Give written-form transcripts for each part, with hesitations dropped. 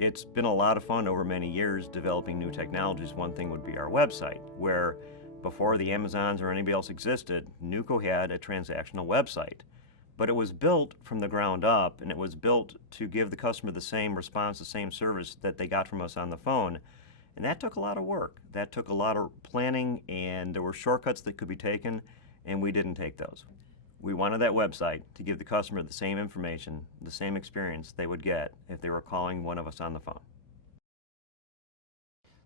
It's been a lot of fun over many years developing new technologies. One thing would be our website, where before the Amazons or anybody else existed, Neuco had a transactional website. But it was built from the ground up, and it was built to give the customer the same response, the same service that they got from us on the phone. And that took a lot of work. That took a lot of planning, and there were shortcuts that could be taken, and we didn't take those. We wanted that website to give the customer the same information, the same experience they would get if they were calling one of us on the phone.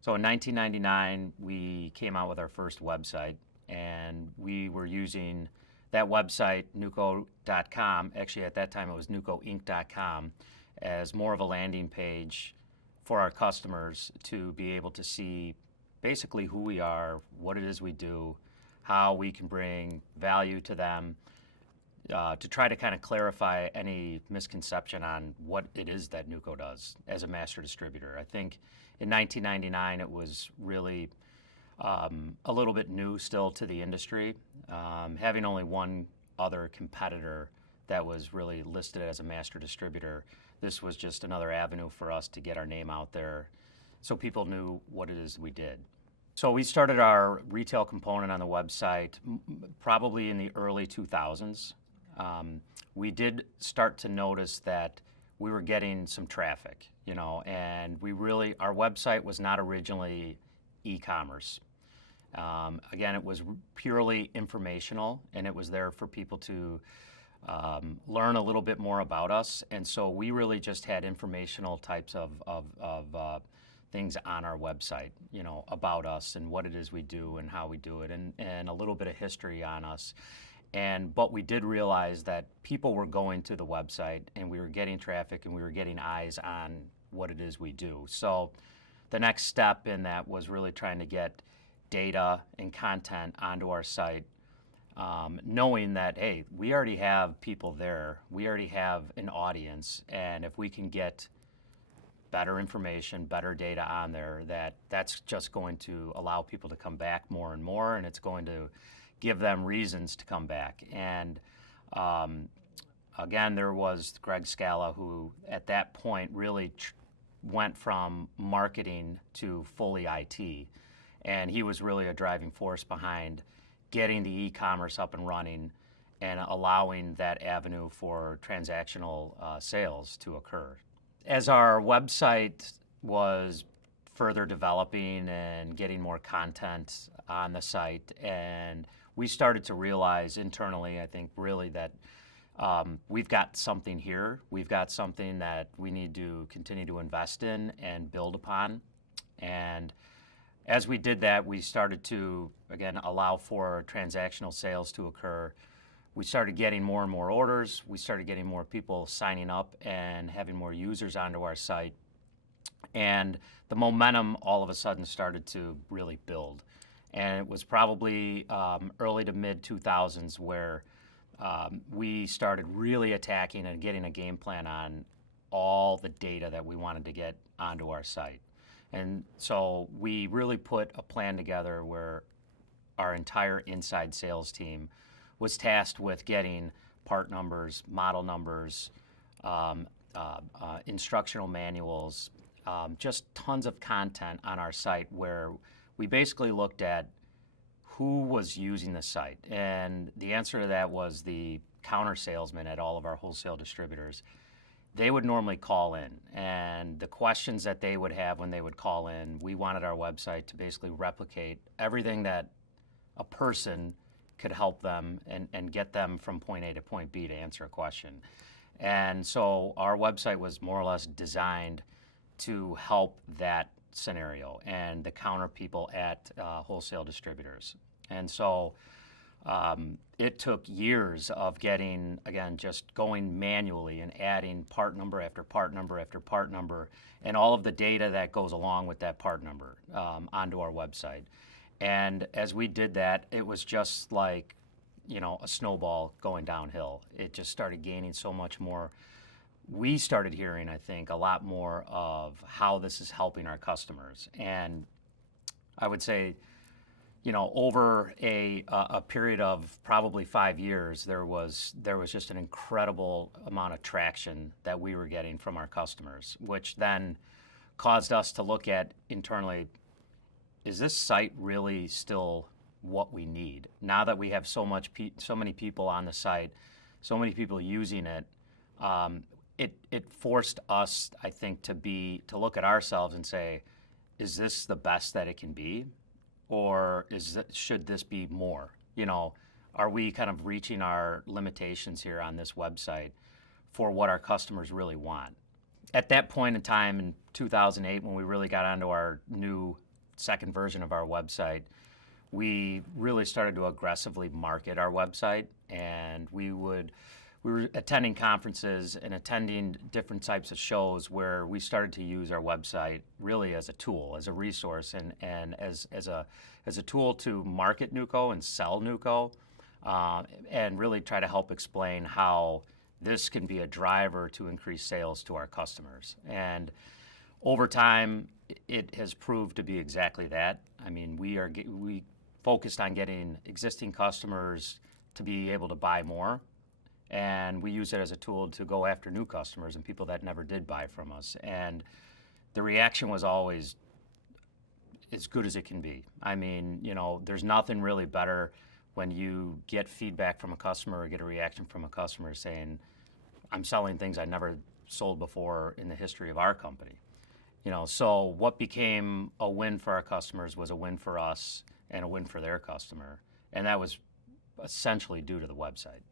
So in 1999, we came out with our first website, and we were using that website, Neuco.com, actually at that time it was NeucoInc.com, as more of a landing page for our customers to be able to see basically who we are, what it is we do, how we can bring value to them, to try to kind of clarify any misconception on what it is that Neuco does as a master distributor. I think in 1999 it was really a little bit new still to the industry, having only one other competitor that was really listed as a master distributor. This was just another avenue for us to get our name out there so people knew what it is we did. So we started our retail component on the website probably in the early 2000s. We did start to notice that we were getting some traffic, and our website was not originally e-commerce. Again, it was purely informational, and it was there for people to learn a little bit more about us. And so we really just had informational types of things on our website, about us and what it is we do and how we do it, and a little bit of history on us. But we did realize that people were going to the website, and we were getting traffic, and we were getting eyes on what it is we do. So the next step in that was really trying to get data and content onto our site, knowing that, hey, we already have people there, we already have an audience, and if we can get better information, better data on there, that's just going to allow people to come back more and more, and it's going to give them reasons to come back. And again, there was Greg Scala, who at that point really went from marketing to fully IT. And he was really a driving force behind getting the e-commerce up and running and allowing that avenue for transactional sales to occur. As our website was further developing and getting more content on the site, and we started to realize internally, I think, really that we've got something here. We've got something that we need to continue to invest in and build upon. And as we did that, we started to, again, allow for transactional sales to occur. We started getting more and more orders. We started getting more people signing up and having more users onto our site. And the momentum all of a sudden started to really build. And it was probably early to mid 2000s where we started really attacking and getting a game plan on all the data that we wanted to get onto our site. And so we really put a plan together where our entire inside sales team was tasked with getting part numbers, model numbers, instructional manuals, just tons of content on our site where we basically looked at who was using the site. And the answer to that was the counter salesman at all of our wholesale distributors. They would normally call in, and the questions that they would have when they would call in, we wanted our website to basically replicate everything that a person could help them and get them from point A to point B to answer a question. And so our website was more or less designed to help that scenario and the counter people at wholesale distributors. And so it took years of getting, again, just going manually and adding part number after part number after part number and all of the data that goes along with that part number onto our website. And as we did that, it was just like, a snowball going downhill. It just started gaining so much more. We started hearing, I think, a lot more of how this is helping our customers. And I would say, over a period of probably 5 years, there was just an incredible amount of traction that we were getting from our customers, which then caused us to look at internally, is this site really still what we need? Now that we have so many people on the site, so many people using it, it forced us, I think, to look at ourselves and say, is this the best that it can be, or should this be more? Are we kind of reaching our limitations here on this website for what our customers really want? At that point in time in 2008, when we really got onto our new second version of our website, we really started to aggressively market our website, and we were attending conferences and attending different types of shows where we started to use our website really as a tool, as a resource, and as a tool to market Neuco and sell Neuco, and really try to help explain how this can be a driver to increase sales to our customers. And over time, it has proved to be exactly that. I mean, we focused on getting existing customers to be able to buy more, and we use it as a tool to go after new customers and people that never did buy from us. And the reaction was always as good as it can be. I mean, there's nothing really better when you get feedback from a customer or get a reaction from a customer saying, I'm selling things I never sold before in the history of our company. So what became a win for our customers was a win for us and a win for their customer. And that was essentially due to the website.